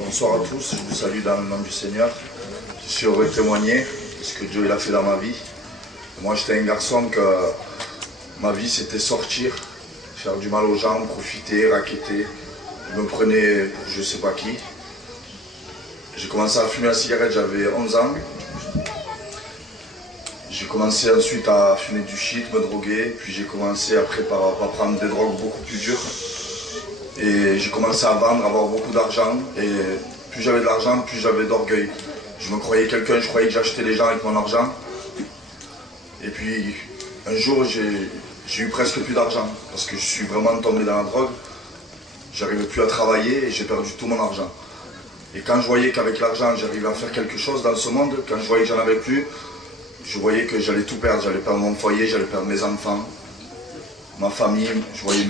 Bonsoir à tous, je vous salue dans le nom du Seigneur. Je suis heureux de témoigner de ce que Dieu il a fait dans ma vie. Moi j'étais un garçon que ma vie c'était sortir, faire du mal aux gens, profiter, raqueter. Je me prenais pour je sais pas qui. J'ai commencé à fumer la cigarette, j'avais 11 ans. J'ai commencé ensuite à fumer du shit, me droguer, puis j'ai commencé après par prendre des drogues beaucoup plus dures. Et j'ai commencé à vendre, à avoir beaucoup d'argent. Et plus j'avais de l'argent, plus j'avais d'orgueil. Je me croyais quelqu'un, je croyais que j'achetais les gens avec mon argent. Et puis un jour, j'ai eu presque plus d'argent parce que je suis vraiment tombé dans la drogue. J'arrivais plus à travailler et j'ai perdu tout mon argent. Et quand je voyais qu'avec l'argent, j'arrivais à faire quelque chose dans ce monde, quand je voyais que j'en avais plus, je voyais que j'allais tout perdre. J'allais perdre mon foyer, j'allais perdre mes enfants, ma famille. Je voyais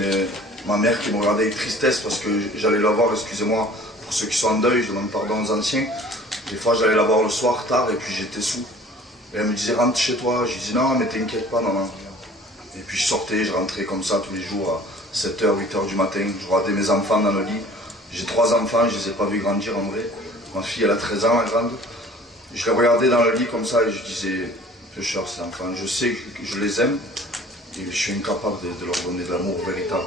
ma mère qui me regardait avec tristesse parce que j'allais la voir, excusez-moi, pour ceux qui sont en deuil, je demande pardon aux anciens. Des fois, j'allais la voir le soir tard et puis j'étais sous. Et elle me disait, rentre chez toi. Je disais, non, mais t'inquiète pas, maman. Et puis je sortais, je rentrais comme ça tous les jours à 7h, 8h du matin. Je regardais mes enfants dans le lit. J'ai 3 enfants, je ne les ai pas vus grandir en vrai. Ma fille, elle a 13 ans, la grande. Je les regardais dans le lit comme ça et je disais, pécheur ces enfants, je sais que je les aime et je suis incapable de leur donner de l'amour véritable.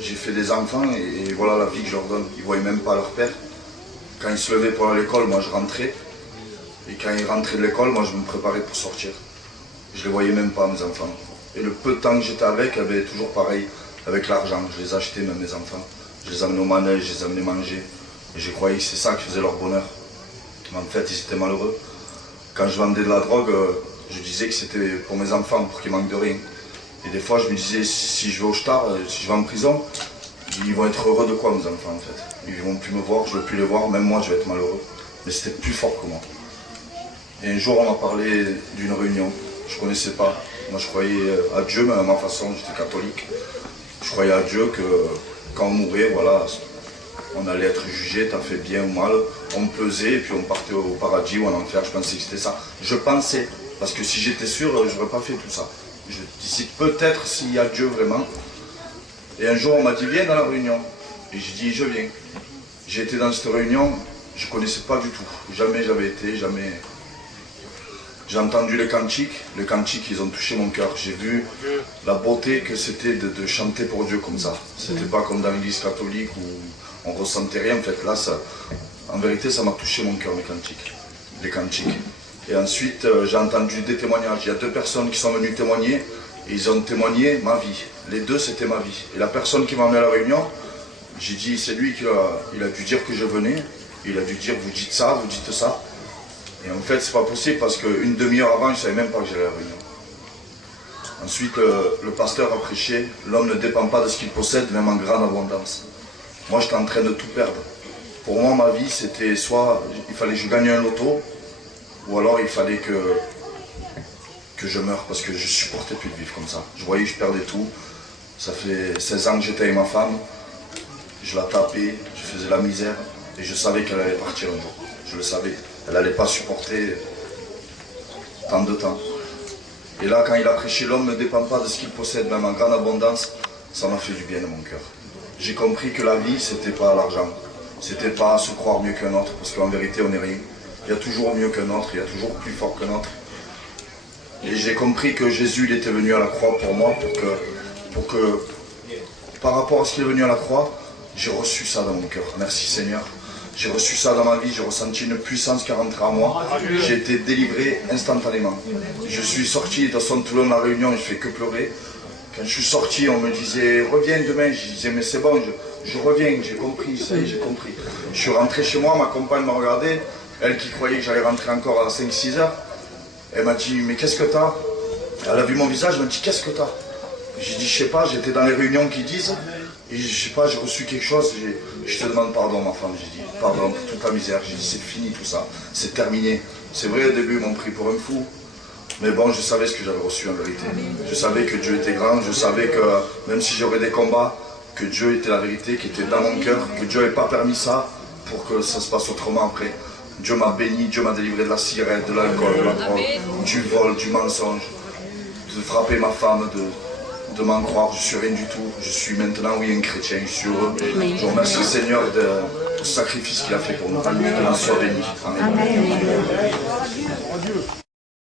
J'ai fait des enfants et voilà la vie que je leur donne. Ils ne voyaient même pas leur père. Quand ils se levaient pour aller à l'école, moi je rentrais. Et quand ils rentraient de l'école, moi je me préparais pour sortir. Je ne les voyais même pas, mes enfants. Et le peu de temps que j'étais avec, avait toujours pareil, avec l'argent. Je les achetais, même mes enfants. Je les amenais au manège, je les amenais manger. Et je croyais que c'est ça qui faisait leur bonheur. Mais en fait, ils étaient malheureux. Quand je vendais de la drogue, je disais que c'était pour mes enfants, pour qu'ils manquent de rien. Et des fois, je me disais, si je vais au star, si je vais en prison, ils vont être heureux de quoi, mes enfants, en fait. Ils ne vont plus me voir, je ne vais plus les voir, même moi, je vais être malheureux. Mais c'était plus fort que moi. Et un jour, on m'a parlé d'une réunion. Je ne connaissais pas. Moi, je croyais à Dieu, mais à ma façon, j'étais catholique. Je croyais à Dieu que quand on mourait, voilà, on allait être jugé, t'as fait bien ou mal. On me pesait et puis on partait au paradis ou en enfer. Je pensais que c'était ça. Je pensais, parce que si j'étais sûr, je n'aurais pas fait tout ça. Je disais peut-être s'il y a Dieu vraiment. Et un jour, on m'a dit, viens dans la réunion. Et j'ai dit, je viens. J'ai été dans cette réunion, je ne connaissais pas du tout. Jamais j'avais été, jamais. J'ai entendu les cantiques, ils ont touché mon cœur. J'ai vu la beauté que c'était de chanter pour Dieu comme ça. C'était pas comme dans l'église catholique où on ressentait rien. En fait, là, en vérité, ça m'a touché mon cœur, les cantiques. Et ensuite, j'ai entendu des témoignages. Il y a 2 personnes qui sont venues témoigner, et ils ont témoigné ma vie. Les 2, c'était ma vie. Et la personne qui m'a amené à la réunion, j'ai dit, c'est lui qui a dû dire que je venais. Il a dû dire, vous dites ça, vous dites ça. Et en fait, c'est pas possible parce qu'une demi-heure avant, je ne savais même pas que j'allais à la réunion. Ensuite, le pasteur a prêché, l'homme ne dépend pas de ce qu'il possède, même en grande abondance. Moi, j'étais en train de tout perdre. Pour moi, ma vie, c'était soit il fallait que je gagne un loto, ou alors il fallait que je meure, parce que je supportais plus de vivre comme ça. Je voyais que je perdais tout. Ça fait 16 ans que j'étais avec ma femme. Je la tapais, je faisais la misère, et je savais qu'elle allait partir un jour. Je le savais. Elle n'allait pas supporter tant de temps. Et là, quand il a prêché, l'homme ne dépend pas de ce qu'il possède, même en grande abondance, ça m'a fait du bien dans mon cœur. J'ai compris que la vie, c'était pas l'argent. C'était pas se croire mieux qu'un autre, parce qu'en vérité, on n'est rien. Il y a toujours mieux qu'un autre, il y a toujours plus fort qu'un autre. Et j'ai compris que Jésus, il était venu à la croix pour moi, pour que par rapport à ce qu'il est venu à la croix, j'ai reçu ça dans mon cœur. Merci Seigneur. J'ai reçu ça dans ma vie, j'ai ressenti une puissance qui est rentrée en moi. J'ai été délivré instantanément. Je suis sorti, de toute façon, tout le long de la réunion, je ne fais que pleurer. Quand je suis sorti, on me disait, reviens demain. Je disais, mais c'est bon, je reviens, j'ai compris, ça y est, j'ai compris. Je suis rentré chez moi, ma compagne m'a regardé, elle qui croyait que j'allais rentrer encore à 5-6 heures. Elle m'a dit, mais qu'est-ce que t'as? Elle a vu mon visage, elle m'a dit, qu'est-ce que t'as? J'ai dit, je sais pas, j'étais dans les réunions qui disent, et je sais pas, j'ai reçu quelque chose, je te demande pardon ma femme, j'ai dit, pardon pour toute la misère, j'ai dit, c'est fini tout ça, c'est terminé. C'est vrai, au début, ils m'ont pris pour un fou, mais bon, je savais ce que j'avais reçu en vérité. Je savais que Dieu était grand, je savais que même si j'aurais des combats, que Dieu était la vérité, qui était dans mon cœur, que Dieu n'avait pas permis ça pour que ça se passe autrement après. Dieu m'a béni, Dieu m'a délivré de la cigarette, de l'alcool, de la drogue, du vol, du mensonge, de frapper ma femme, de m'en croire, je suis rien du tout. Je suis maintenant, oui, un chrétien, je suis heureux. Je remercie le Seigneur de ce sacrifice qu'il a fait pour nous. Qu'il en soit béni. Amen.